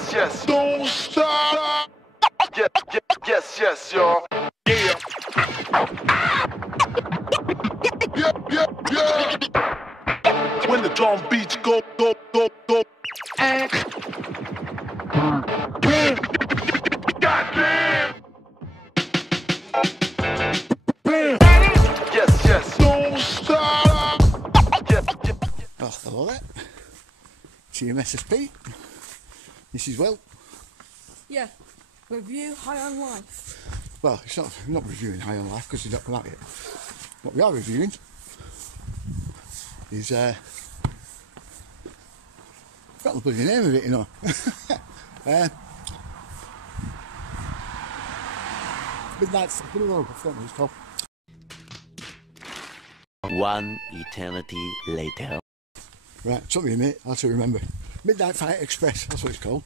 yes, yes. Don't stop. Yeah, yeah, yes, yes, y'all. Yeah. Yeah, yeah, yeah. When the drum beats go, go, go, go. Goddamn. Yes, yes. Don't stop. Yeah, yeah. Oh, hello there. TMSSP. This is Will. Yeah, review High on Life. Well, it's not, we're not reviewing High on Life because it's not come out yet. What we are reviewing is got the bloody name of it, you know. Midnight, I forgot what it's called. One eternity later. Right, took me a minute, I have to remember. Midnight Fight Express, that's what it's called.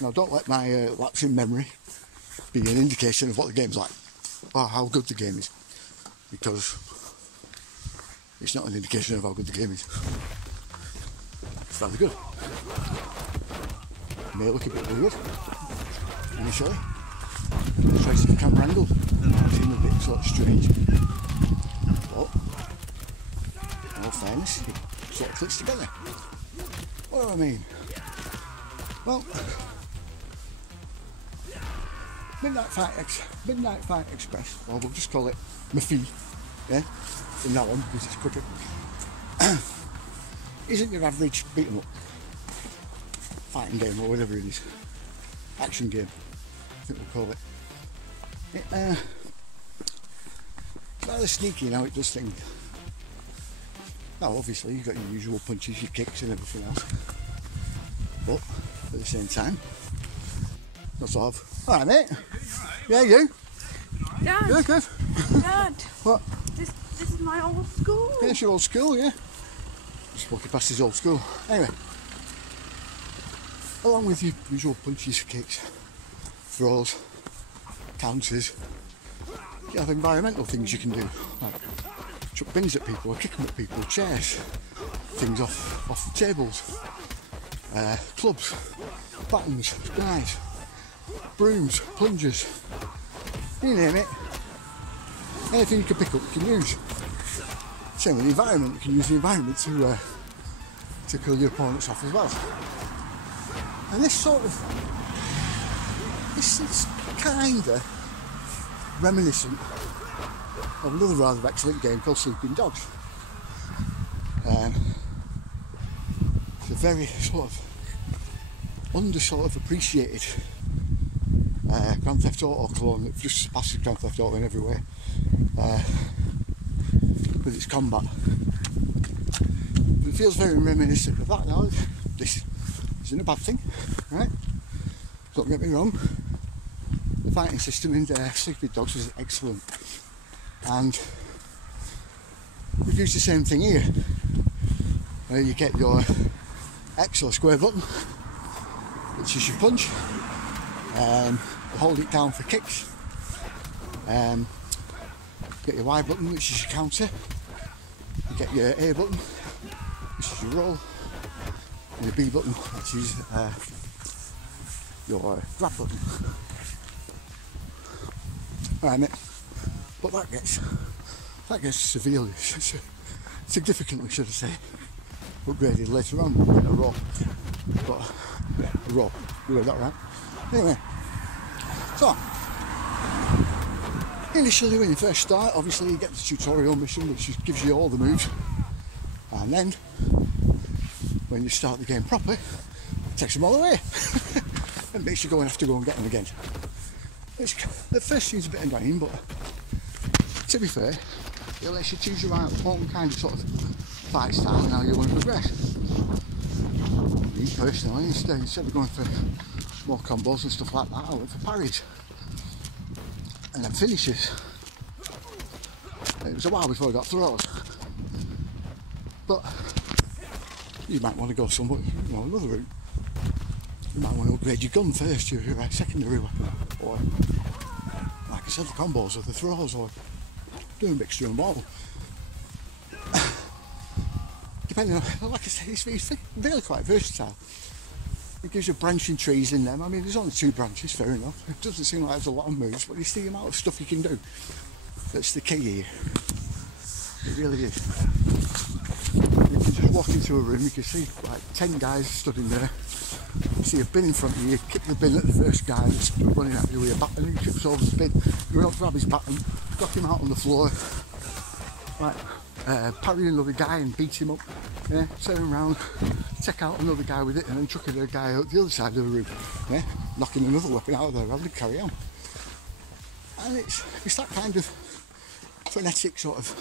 Now don't let my lapse in memory be an indication of what the game's like, or how good the game is, because it's not an indication of how good the game is. It's rather good. It may look a bit weird initially. The choice of the camera angle seemed a bit sort of strange, but in all fairness, it sort of clicks together. What do I mean? Well, Midnight Fight Express, or we'll just call it MAFI, yeah, from now on because it's quicker, isn't your average beat 'em up fighting game or whatever it is, action game, I think we'll call it. It's rather sneaky in how it does things. Now obviously you've got your usual punches, your kicks and everything else, but at the same time, not sort of, alright mate, yeah you? Dad! Yeah, good. Dad! What? This is my old school! Yeah, it's your old school, yeah. Just walking past his old school. Anyway, along with your usual punches, kicks, throws, counters, you have environmental things you can do, like chuck bins at people, or kick them at people, chairs, things off the tables, clubs, buttons, knives, brooms, plungers, you name it. Anything you can pick up, you can use. Same with the environment, you can use the environment to kill your opponents off as well. And this sort of, this is kinda reminiscent of another rather excellent game called Sleeping Dogs. It's a very sort of appreciated Grand Theft Auto clone that just surpasses Grand Theft Auto in every way with its combat. But it feels very reminiscent of that now. This isn't a bad thing, right? Don't get me wrong. The fighting system in Sleeping Dogs is excellent, and we've used the same thing here, where you get your X or square button, which is your punch, you hold it down for kicks, get your Y button, which is your counter, you get your A button, which is your roll, and your B button, which is your grab button. Alright mate, but that gets severely, significantly should I say, upgraded later on in a raw, but a raw, you read that right? Anyway, so initially when you first start, obviously you get the tutorial mission which gives you all the moves, and then when you start the game properly, it takes them all away and makes you have to go and get them again. Which at first seems a bit annoying, but to be fair, it lets you choose your own kind of sort of fight style and how you want to progress. Me personally, instead of going for more combos and stuff like that, I went for parries and then finishes. It was a while before I got throws, but you might want to go somewhat, another route. You might want to upgrade your gun first, your secondary weapon, or like I said, the combos or the throws, or do a mixture and all. Depending on, like I said, it's really quite versatile. It gives you branching trees in them. I mean, there's only 2 branches, fair enough. It doesn't seem like there's a lot of moves, but it's the amount of stuff you can do that's the key here. It really is. You can just walk into a room, you can see like 10 guys stood in there. You see a bin in front of you, kick the bin at the first guy that's running at you with a baton, he trips over the bin, you run up, grab his baton, knock him out on the floor, like, parry another guy and beat him up, yeah, turn around, take out another guy with it and then chuck another guy out the other side of the room, yeah, knocking another weapon out of there rather than carry on. And it's that kind of frenetic sort of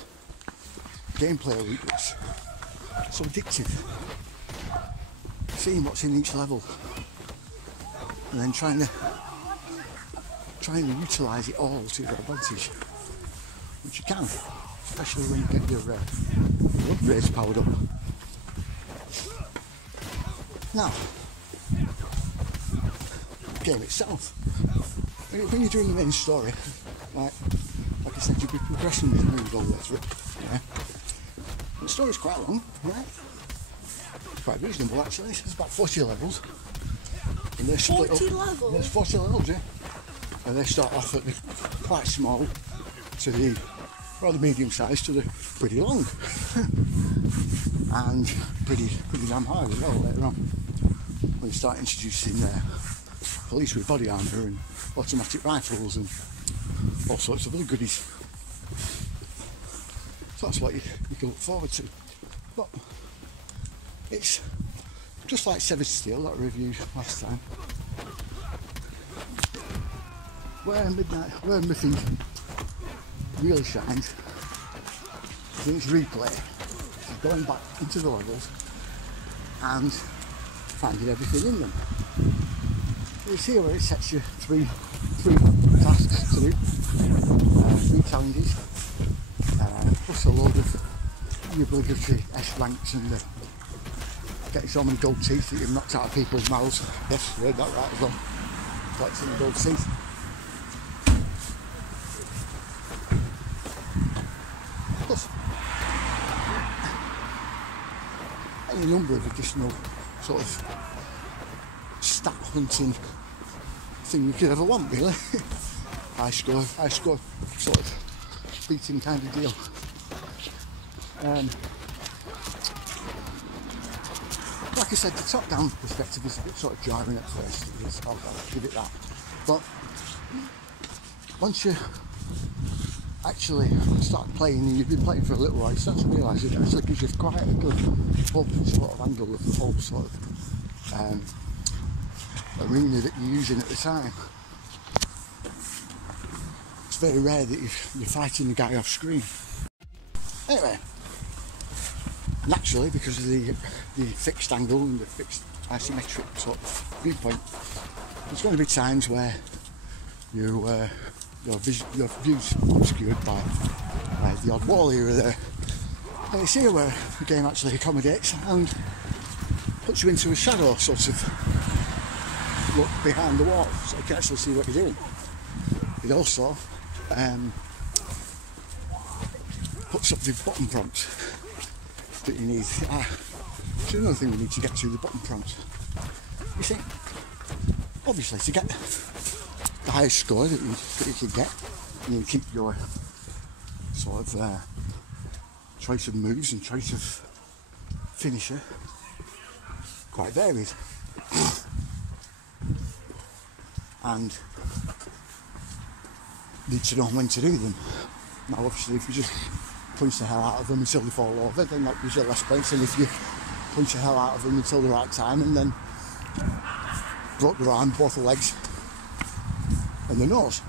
gameplay loop that's so addictive. Seeing what's in each level and then trying to utilise it all to your advantage, which you can, especially when you get your upgrades powered up. Now, the game itself, when you're doing the main story, like I said, you'll be progressing with moves all the way through. Yeah? The story's quite long, right? Quite reasonable actually. It's about 40 levels. And they're split 40 up. levels? There's 40 levels, yeah. And they start off at the quite small to the rather medium size to the pretty long. And pretty damn hard as well later on. When you start introducing police with body armour and automatic rifles and all sorts of other goodies. So that's what you can look forward to. But it's just like Severed Steel that I reviewed last time. Where Mythic really shines is in its replay. It's going back into the levels and finding everything in them. You see where it sets you three tasks to do, 3 challenges, plus a load of the obligatory S ranks and getting so many gold teeth that you've knocked out of people's mouths. Yes, you heard that right as well. Collecting the gold teeth. Plus, any number of additional sort of stat hunting thing you could ever want, really. high score sort of beating kind of deal. Like I said, the top-down perspective is a bit sort of jarring at first. I'll give it that. But once you actually start playing, and you've been playing for a little while, you start to realise it actually gives you quite a good open sort of angle of the whole sort of arena that you're using at the time. It's very rare that you're fighting the guy off screen. Anyway, naturally, because of the fixed angle and the fixed isometric sort of viewpoint, there's going to be times where your view's obscured by the odd wall here or there. And it's here where the game actually accommodates and puts you into a shadow sort of look behind the wall, so you can actually see what you're doing. It also puts up the button prompts that you need. There's another thing we need to get to, the button prompts. You see, obviously to get the highest score that you can get, you keep your sort of choice of moves and choice of finisher quite varied. And need to know when to do them. Now obviously if you just punch the hell out of them until they fall over, then that gives you less points, and if you punch the hell out of them until the right time and then broke their arm, both the legs and the nose.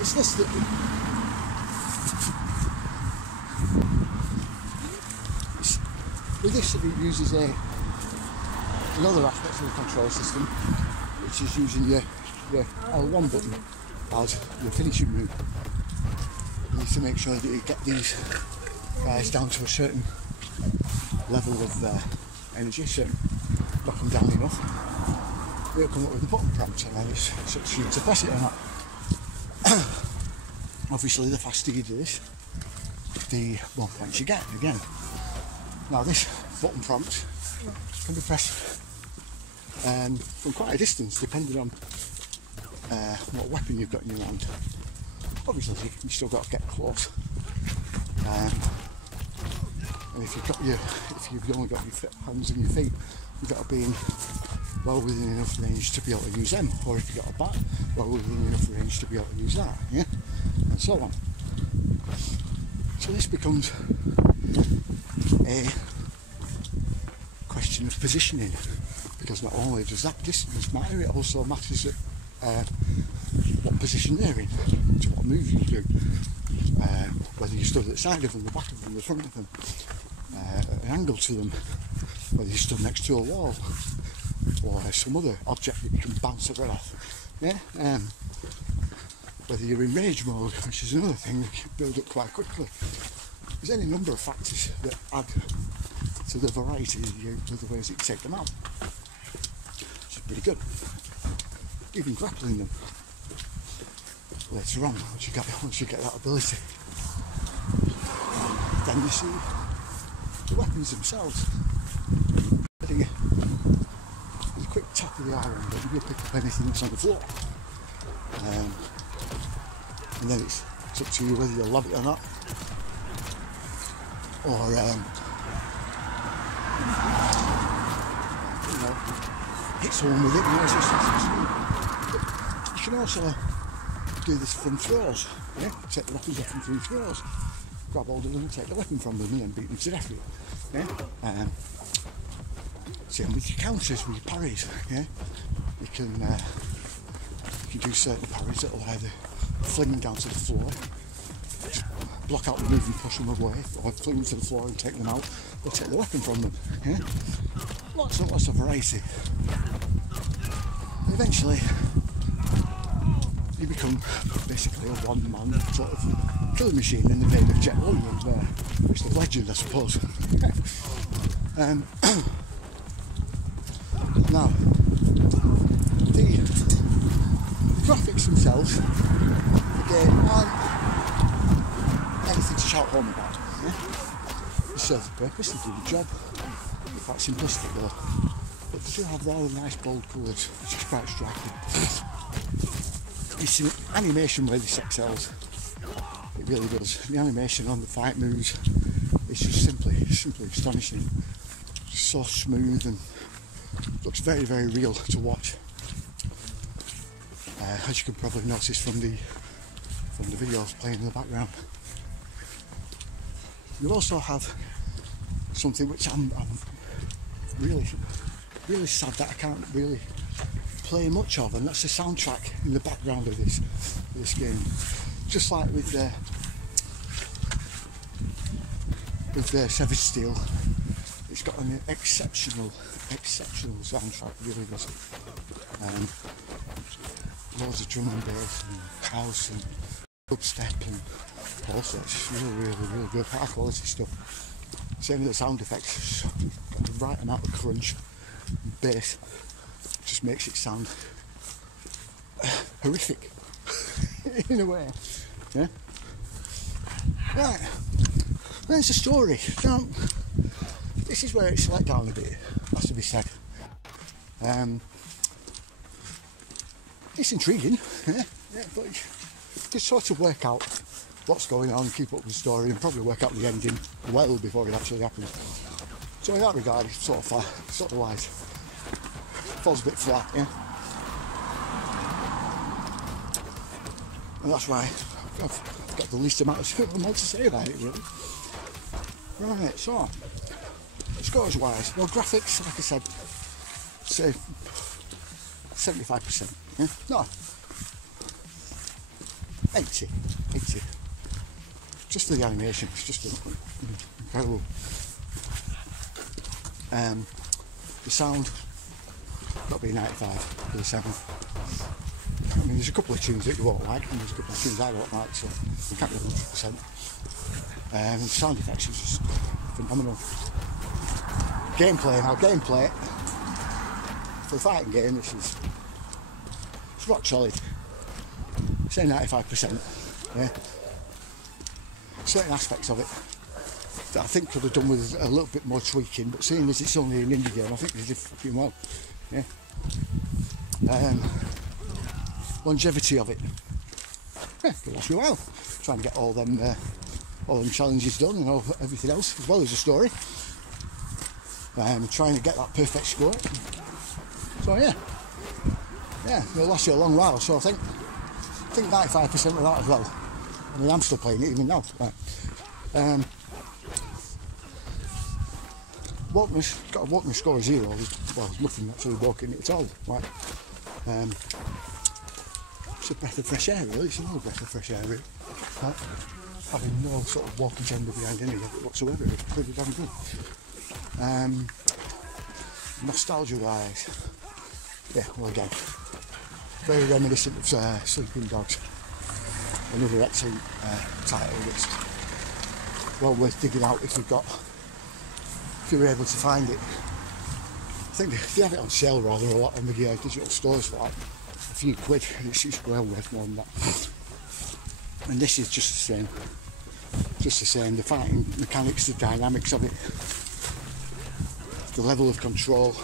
It's this that with this it uses another aspect of the control system, which is using your L1 button as your finishing move. You need to make sure that you get these guys down to a certain level of energy, so knock them down enough. They'll come up with the button prompt, and then it's up to you to press it or not. Obviously, the faster you do this, the more points you get again. Now this button prompt can be pressed from quite a distance depending on what weapon you've got in your hand. Obviously you've still got to get close, and if you've only got your hands and your feet, you've got to be in well within enough range to be able to use them, or if you've got a bat, well within enough range to be able to use that, yeah, and so on. So this becomes a question of positioning, because not only does that distance matter, it also matters at what position they're in, to what move you do, whether you stood at the side of them, the back of them, the front of them, at an angle to them, whether you stood next to a wall or some other object that you can bounce a bit off, yeah? Whether you're in rage mode, which is another thing that can build up quite quickly. There's any number of factors that add to the variety of the ways that you take them out, which is pretty good. Even grappling them later on, once you get that ability, then you see the weapons themselves. Getting a quick tap of the iron, but you'll pick up anything that's on the floor, and then it's up to you whether you'll love it or not, or hit someone with it. You can also do this from throws, yeah? Take the weapons off them through throws, grab hold of them and take the weapon from them and then beat them to death with it, yeah? Same with your counters, with your parries, yeah? You can do certain parries that will either fling them down to the floor, just block out the move and push them away, or fling them to the floor and take them out, or take the weapon from them, yeah? Lots and lots of variety. And eventually you become basically a one-man sort of killing machine in the vein of Jet Williams, which is the legend, I suppose. Now, the graphics themselves, again, aren't anything to shout home about. Yeah? They serve the purpose, they do the job. They're quite simplistic though, but they do have rather nice bold colours, which is quite striking. It's an animation where this excels. It really does. The animation on the fight moves is just simply astonishing. Just so smooth and looks very, very real to watch. As you can probably notice from the videos playing in the background. You also have something which I'm really sad that I can't really play much of, and that's the soundtrack in the background of this game. Just like with Savage Steel, it's got an exceptional soundtrack, really does. Loads of drum and bass and house and dubstep and all sorts. Really good, high quality stuff. Same with the sound effects, got the right amount of crunch and bass. Just makes it sound horrific in a way, yeah? Right, there's the story. Now, this is where it's let down a bit, has to be said. It's intriguing, yeah, but you can sort of work out what's going on, keep up with the story, and probably work out the ending well before it actually happens. So in that regard, it's sort of wise. Falls a bit flat, yeah. And that's why I've got the least amount to say about it, really. Right, so scores wise, well, graphics, like I said, say 75%. Yeah? No, 80. Just for the animation, it's just incredible. The sound, got to be 95 for the 7. I mean, there's a couple of tunes that you won't like, and there's a couple of tunes I won't like, so you can't be 100%. The sound effects is just phenomenal. Gameplay, for a fighting game, it's rock solid. Say 95%. Yeah. certain aspects of it that I think could have done with a little bit more tweaking, but seeing as it's only an indie game, I think they did fucking well. Yeah. Longevity of it. Yeah, it lasts you a while. Trying to get all them challenges done and everything else, as well as the story. Trying to get that perfect score. So yeah, it'll last you a long while. So I think 95% of that as well. I mean, I'm still playing it even now. Right. Got a walking score of 0. Well, there's nothing actually walking it at all. Right. It's a breath of fresh air, really. It's another breath of fresh air, really. Right. Having no sort of walk agenda behind any of it whatsoever. It's pretty damn good. Nostalgia wise, yeah, well, again, very reminiscent of Sleeping Dogs. Another excellent title that's well worth digging out if you were able to find it. I think they have it on sale rather a lot on the digital stores for like a few quid, and it's well worth more than that. And this is just the same. The fighting mechanics, the dynamics of it, the level of control,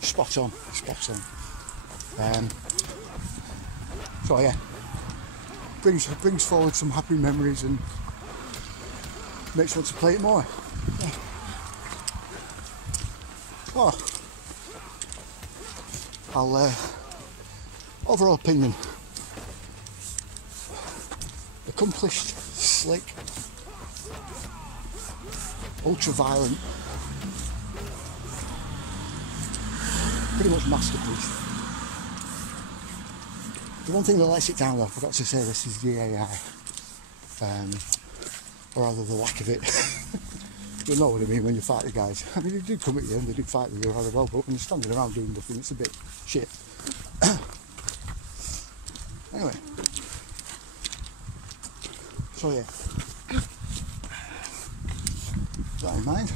spot on. So yeah, brings forward some happy memories and makes you want to play it more. Yeah. Oh, overall opinion: accomplished, slick, ultra violent, pretty much masterpiece. The one thing that lets it down, though, I forgot to say this, is the AI, or rather the lack of it. You'll know what I mean when you fight the guys. I mean, they do come at you and they do fight with you rather well, but when you're standing around doing nothing, it's a bit shit. Anyway, so yeah, with that in mind,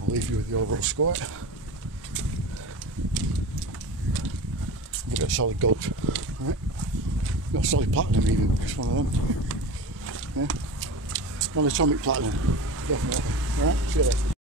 I'll leave you with the overall score. Give it a solid gold, right? Not a solid platinum even, it's one of them. Yeah. Non-atomic platinum, definitely. Alright, see you later.